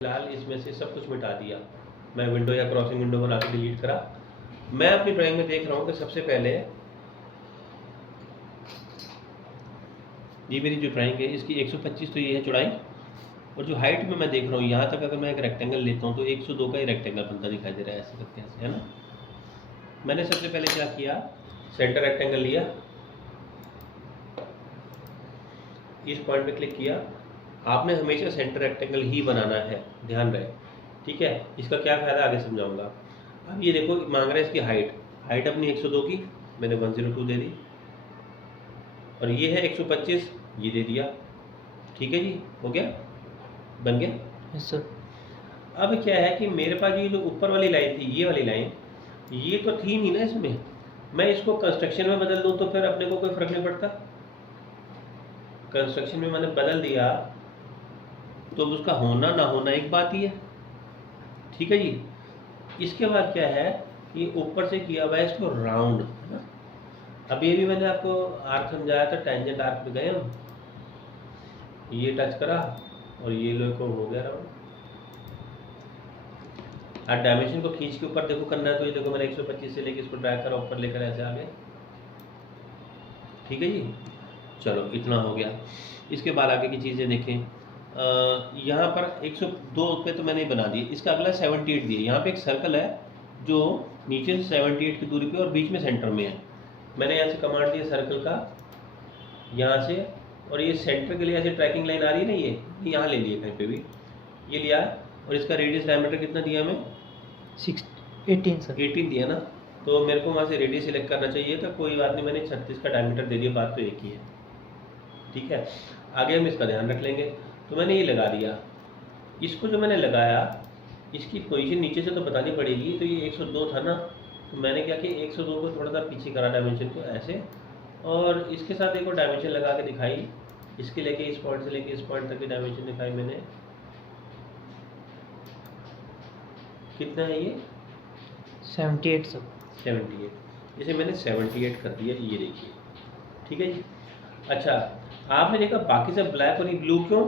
फिलहाल इसमें से सब कुछ मिटा दिया। मैं विंडो या क्रॉसिंग विंडो बना के डिलीट करा। मैं अपनी ड्राइंग में देख रहा हूँ कि सबसे पहले ये मेरी जो ड्राइंग है इसकी 125 तो ये है चौड़ाई, और जो हाइट में मैं देख रहा हूँ यहाँ तक अगर मैं एक रेक्टेंगल लेता हूँ तो 102 का ही रेक्टेंगल बनता दिखाई दे रहा है ऐसे करके, ऐसे है ना। मैंने सबसे पहले क्या किया, सेंटर रेक्टेंगल लिया, इस पॉइंट पे क्लिक किया। आपने हमेशा सेंटर रेक्टेंगल ही बनाना है, ध्यान रहे, ठीक है। इसका क्या फ़ायदा आगे समझाऊंगा। अब ये देखो मांग रहा है इसकी हाइट अपनी 102 की, मैंने 102 दे दी, और ये है 125, ये दे दिया, ठीक है जी, हो गया, बन गया। Yes sir. अब क्या है कि मेरे पास ये जो ऊपर वाली लाइन थी, ये वाली लाइन, ये तो थी नहीं ना इसमें। मैं इसको कंस्ट्रक्शन में बदल दूँ तो फिर अपने को कोई फ़र्क नहीं पड़ता। कंस्ट्रक्शन में मैंने बदल दिया तो उसका होना ना होना एक बात ही है, ठीक है जी। इसके बाद क्या है कि ऊपर से किया हुआ है इसको राउंड, है ना। अब ये भी मैंने आपको आर्क समझाया था, टेंजेंट आर्क पे गए हम, ये टच करा और ये लो को हो गया राउंड। अब डायमेंशन को खींच के ऊपर देखो करना है तो ये देखो मैंने 125 से लेके इसको ड्रैग करा ऊपर लेकर ऐसे आ गए, ठीक है जी। चलो इतना हो गया। इसके बाद आगे की चीज़ें देखें। यहाँ पर 102 पे तो मैंने बना दिए, इसका अगला 78 दिए। यहाँ पे एक सर्कल है जो नीचे से 78 की दूरी पे और बीच में सेंटर में है। मैंने यहाँ से कमांड दिया सर्कल का, यहाँ से, और ये सेंटर के लिए ऐसे ट्रैकिंग लाइन आ रही है ना, ये यहाँ ले लिए कहीं पे भी, ये लिया, और इसका रेडियस डायमीटर कितना दिया हमें 18 सर। 18 दिया ना, तो मेरे को वहाँ से रेडियस सिलेक्ट करना चाहिए था, कोई बात नहीं, मैंने 36 का डायमीटर दे दिया, बात तो एक ही है, ठीक है। आगे हम इसका ध्यान रख लेंगे। तो मैंने ये लगा दिया, इसको जो मैंने लगाया इसकी पोजीशन नीचे से तो बतानी पड़ेगी, तो ये 102 था ना, तो मैंने क्या किया 102 को थोड़ा सा पीछे करा डायमेंशन को ऐसे, और इसके साथ एक और डायमेंशन लगा के दिखाई, इसके लेके इस पॉइंट से लेके इस पॉइंट तक की डायमेंशन दिखाई मैंने। कितना है ये 78 सर। 78, इसे मैंने 78 कर दिया, ये देखिए, ठीक है जी। अच्छा, आपने देखा बाकी सब ब्लैक और ये ब्लू क्यों,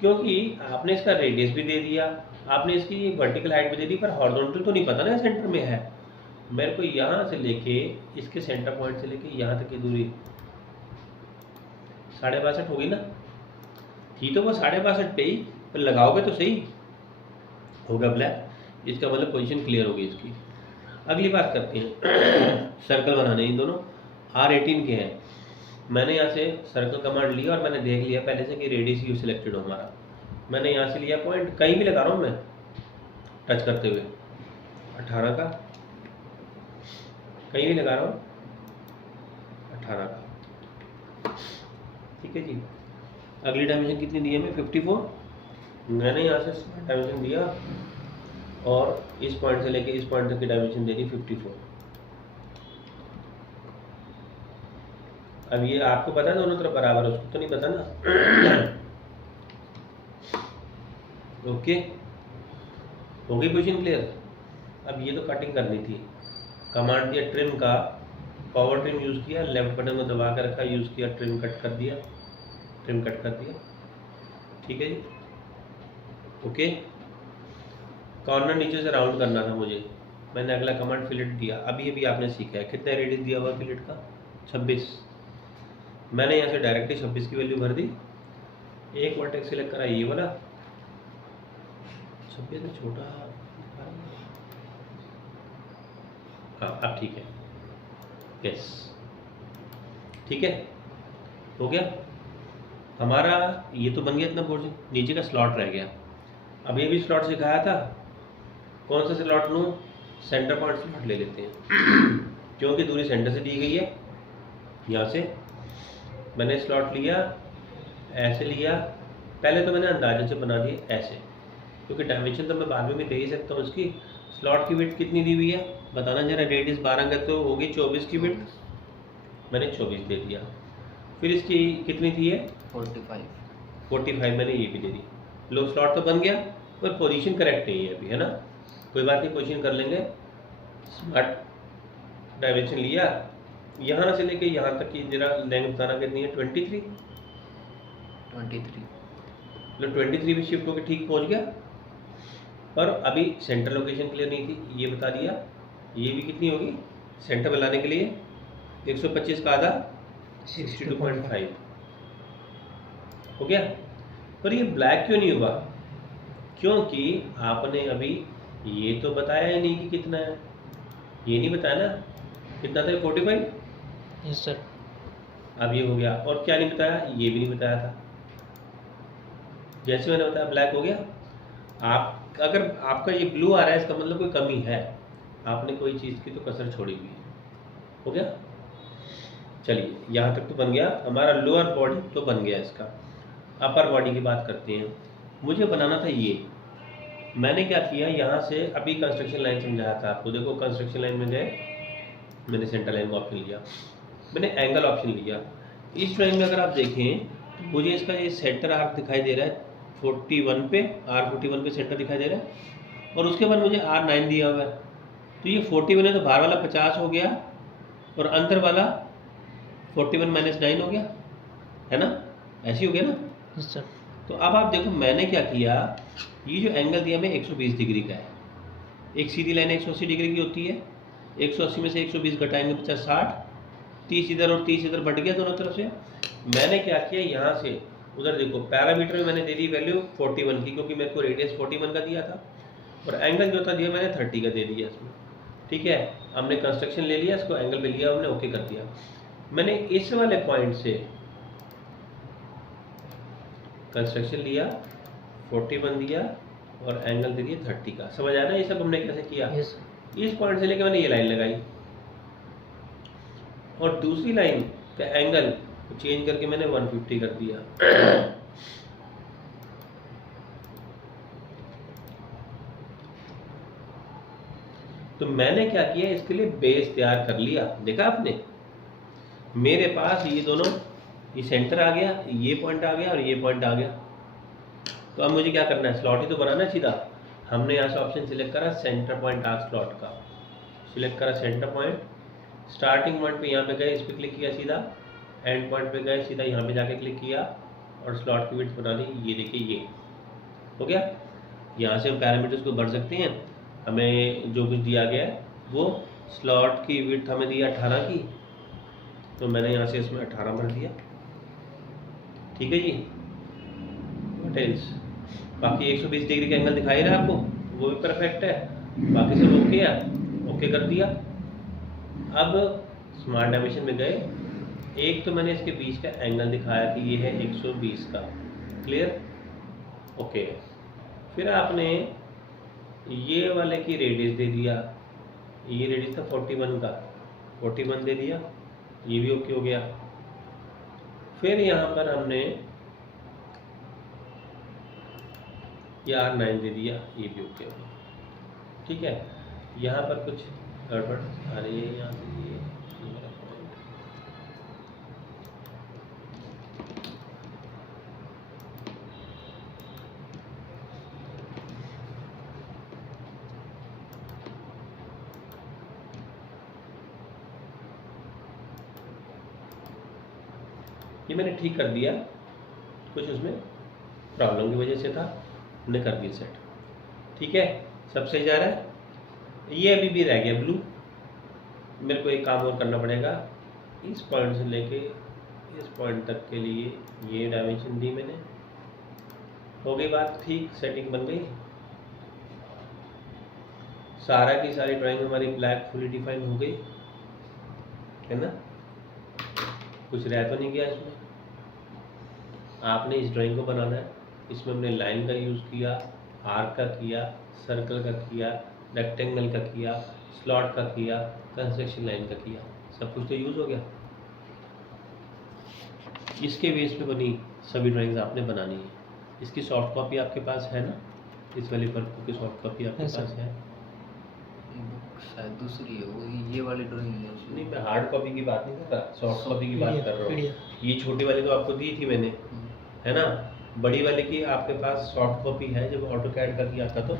क्योंकि आपने इसका रेडियस भी दे दिया, आपने इसकी वर्टिकल हाइट भी दे दी, पर हॉरिजॉन्टल तो नहीं पता ना सेंटर में है। मेरे को यहाँ से लेके इसके सेंटर पॉइंट से लेके यहाँ तक की दूरी 62.5 होगी ना, थी तो वो 62.5 पे ही, पर लगाओगे तो सही होगा ब्लैक। इसका मतलब पोजीशन क्लियर होगी इसकी। अगली बात करते हैं सर्कल बनाने, इन दोनों R18 के हैं। मैंने यहाँ से सर्कल कमांड लिया और मैंने देख लिया पहले से कि रेडियस यू सिलेक्टेड हो हमारा। मैंने यहाँ से लिया पॉइंट, कहीं भी लगा रहा हूँ मैं टच करते हुए 18 का, कहीं भी लगा रहा हूँ 18 का, ठीक है जी। अगली डायमेंशन कितनी दी है हमें 54, मैंने यहाँ से डायमेंशन दिया और इस पॉइंट से लेके इस पॉइंट तक की डायमेंशन दे दी 54। अब ये आपको पता है दोनों तरफ बराबर है, उसको तो नहीं पता ना। ओके, हो गई पोजीशन क्लियर। अब ये तो कटिंग करनी थी, कमांड दिया ट्रिम का, पावर ट्रिम यूज़ किया, लेफ्ट बटन को दबा कर रखा, यूज़ किया, ट्रिम कट कर दिया, ट्रिम कट कर दिया, ठीक है जी। ओके, कॉर्नर नीचे से राउंड करना था मुझे, मैंने अगला कमांड फिलेट दिया। अभी अभी आपने सीखा है, कितना रेडियस दिया हुआ फिलेट का 26, मैंने यहाँ से डायरेक्टली 26 की वैल्यू भर दी। एक वर्टेक्स सिलेक्ट करा ये वाला, 26 में छोटा, हाँ अब ठीक है, यस ठीक है, हो गया हमारा। ये तो बन गया इतना पोर्शन, नीचे का स्लॉट रह गया। अब ये भी स्लॉट सिखाया था, कौन सा स्लॉट लूँ, सेंटर पॉइंट स्लॉट ले लेते हैं क्योंकि दूरी सेंटर से दी गई है। यहाँ से मैंने स्लॉट लिया, ऐसे लिया, पहले तो मैंने अंदाजे से बना दिया ऐसे, क्योंकि डायमेंशन तो मैं बाद में भी दे ही सकता हूँ इसकी। स्लॉट की विड्थ कितनी दी हुई है बताना जरा, रेडियस 12 का तो होगी 24 की विड्थ, मैंने 24 दे दिया। फिर इसकी कितनी थी है 45 मैंने ये भी दे दी। लो स्लॉट तो बन गया, पर पोजीशन करेक्ट नहीं है अभी, है ना, कोई बात नहीं, पोजीशन कर लेंगे। स्मार्ट डायमेंशन लिया, यहाँ से लेके यहाँ तक की जरा लेंथ बताना कितनी है 23, लो 23 भी शिफ्ट होकर ठीक पहुँच गया। पर अभी सेंटर लोकेशन क्लियर नहीं थी, ये बता दिया। ये भी कितनी होगी सेंटर बनाने के लिए 125 का आधा 62.5 हो गया। पर ये ब्लैक क्यों नहीं हुआ? क्योंकि आपने अभी ये तो बताया ही नहीं कि कितना है, ये नहीं बताया ना कितना था 45। Yes sir. अब ये हो गया, और क्या नहीं बताया, ये भी नहीं बताया था। जैसे मैंने बताया ब्लैक हो गया। आप अगर आपका ये ब्लू आ रहा है इसका मतलब कोई कमी है, आपने कोई चीज़ की तो कसर छोड़ी हुई है। हो गया। चलिए यहाँ तक तो बन गया हमारा लोअर बॉडी, तो बन गया इसका। अपर बॉडी की बात करते हैं। मुझे बनाना था ये, मैंने क्या किया, यहाँ से अभी कंस्ट्रक्शन लाइन समझाया था आपको। देखो कंस्ट्रक्शन लाइन में गए, मैंने सेंटर लाइन का ऑप्शन लिया, मैंने एंगल ऑप्शन लिया। इस ड्राइंग में अगर आप देखें तो मुझे इसका ये सेंटर आर्क दिखाई दे रहा है 41 पे, R41 पे सेंटर दिखाई दे रहा है, और उसके बाद मुझे R9 दिया हुआ है। तो ये 41 है तो बाहर वाला 50 हो गया और अंदर वाला 41 - 9 हो गया, है ना? ऐसे ही हो गया ना? Yes sir. तो अब आप देखो मैंने क्या किया, ये जो एंगल दिया मैं 120 डिग्री का है। एक सीधी लाइन 180 डिग्री की होती है, 180 में से 120 घटाएंगे 50 60, 30 इधर और 30 इधर बढ़ गया दोनों तरफ से। मैंने क्या किया, यहाँ से उधर देखो पैरामीटर में मैंने दे दी वैल्यू 41 की, क्योंकि मेरे को रेडियस 41 का दिया था, और एंगल जो था दिया मैंने 30 का दे दिया इसमें। ठीक है, हमने कंस्ट्रक्शन ले लिया, इसको एंगल पे लिया, हमने ओके कर दिया। मैंने इस वाले पॉइंट से कंस्ट्रक्शन लिया, 41 दिया और एंगल दे दिया 30 का। समझ आया ना ये सब हमने कैसे किया? यस। इस पॉइंट से लेकर मैंने ये लाइन लगाई और दूसरी लाइन का एंगल चेंज करके मैंने 150 कर दिया। तो मैंने क्या किया, इसके लिए बेस तैयार कर लिया। देखा आपने, मेरे पास ये दोनों, ये सेंटर आ गया, ये पॉइंट आ गया और ये पॉइंट आ गया। तो अब मुझे क्या करना है, स्लॉट ही तो बनाना है सीधा। हमने यहाँ से ऑप्शन सिलेक्ट करा सेंटर पॉइंट आर्क स्लॉट का, सिलेक्ट करा सेंटर पॉइंट, स्टार्टिंग पॉइंट पे यहाँ पे गए, इस पर क्लिक किया सीधा, एंड पॉइंट पे गए सीधा, यहाँ पे जाके क्लिक किया और स्लॉट की विड्थ बना दी। ये देखिए ये हो गया। यहाँ से हम पैरामीटर्स को भर सकते हैं, हमें जो कुछ दिया गया है वो स्लॉट की विड्थ हमें दिया 18 की, तो मैंने यहाँ से इसमें 18 भर दिया। ठीक है जी, डिटेल्स। बाकी 120 डिग्री का एंगल दिखाई रहा है आपको, वो भी परफेक्ट है, बाकी सब ओके है, ओके कर दिया। अब स्मार्ट डायमेंशन में गए, एक तो मैंने इसके बीच का एंगल दिखाया कि ये है 120 का, क्लियर, ओके। फिर आपने ये वाले की रेडियस दे दिया, ये रेडियस था 41 का, 41 दे दिया, ये भी ओके हो गया। फिर यहाँ पर हमने ये R9 दे दिया, ये भी ओके हो गया। ठीक है, यहाँ पर कुछ गड़बड़ आ रही है, यहाँ से ये मेरा पॉइंट, ये मैंने ठीक कर दिया, कुछ उसमें प्रॉब्लम की वजह से था, हमने कर दिया सेट। ठीक है, सब सही जा रहा है। ये अभी भी रह गया ब्लू, मेरे को एक काम और करना पड़ेगा, इस पॉइंट से लेके इस पॉइंट तक के लिए ये डायमेंशन दी मैंने, हो गई बात ठीक, सेटिंग बन गई। सारा की सारी ड्राइंग हमारी ब्लैक फुली डिफाइन हो गई है ना, कुछ रह तो नहीं गया इसमें। आपने इस ड्राइंग को बनाना है, इसमें हमने लाइन का यूज़ किया, आर्क का किया, सर्कल का किया, रेक्टेंगल का किया, स्लॉट का किया, कंस्ट्रक्शन लाइन का किया, सब कुछ तो यूज़ हो गया। इसके बेस पे बनी सभी ड्राइंग्स आपने बनानी है। इसकी सॉफ्ट कॉपी आपके पास है ना, इस वाली पर की सॉफ्ट कॉपी आपके है पास सर। है? बुक शायद दूसरी है, वो ये वाली ड्राइंग है उसमें। नहीं, मैं हार्ड कॉपी की बात नहीं कर रहा, सॉफ्ट कॉपी की बात कर रहा हूँ। PDF। ये छोटी वाली तो आपको दी थी मैंने, है ना, बड़ी वाले की आपके पास सॉफ्ट कॉपी है, जब ऑटो कैड का किया था तो,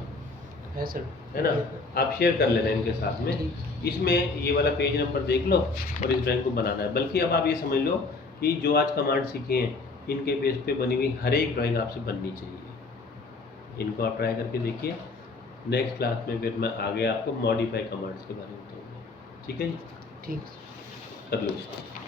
है सर। है ना, आप शेयर कर लेना इनके साथ में। इसमें ये वाला पेज नंबर देख लो और इस ड्राइंग को बनाना है। बल्कि अब आप ये समझ लो कि जो आज कमांड सीखे हैं इनके बेस पे बनी हुई हर एक ड्राइंग आपसे बननी चाहिए। इनको आप ट्राई करके देखिए, नेक्स्ट क्लास में फिर मैं आगे आपको मॉडिफाई कमांड्स के बारे में बताऊंगा। ठीक है जी, ठीक। कर लो इसको।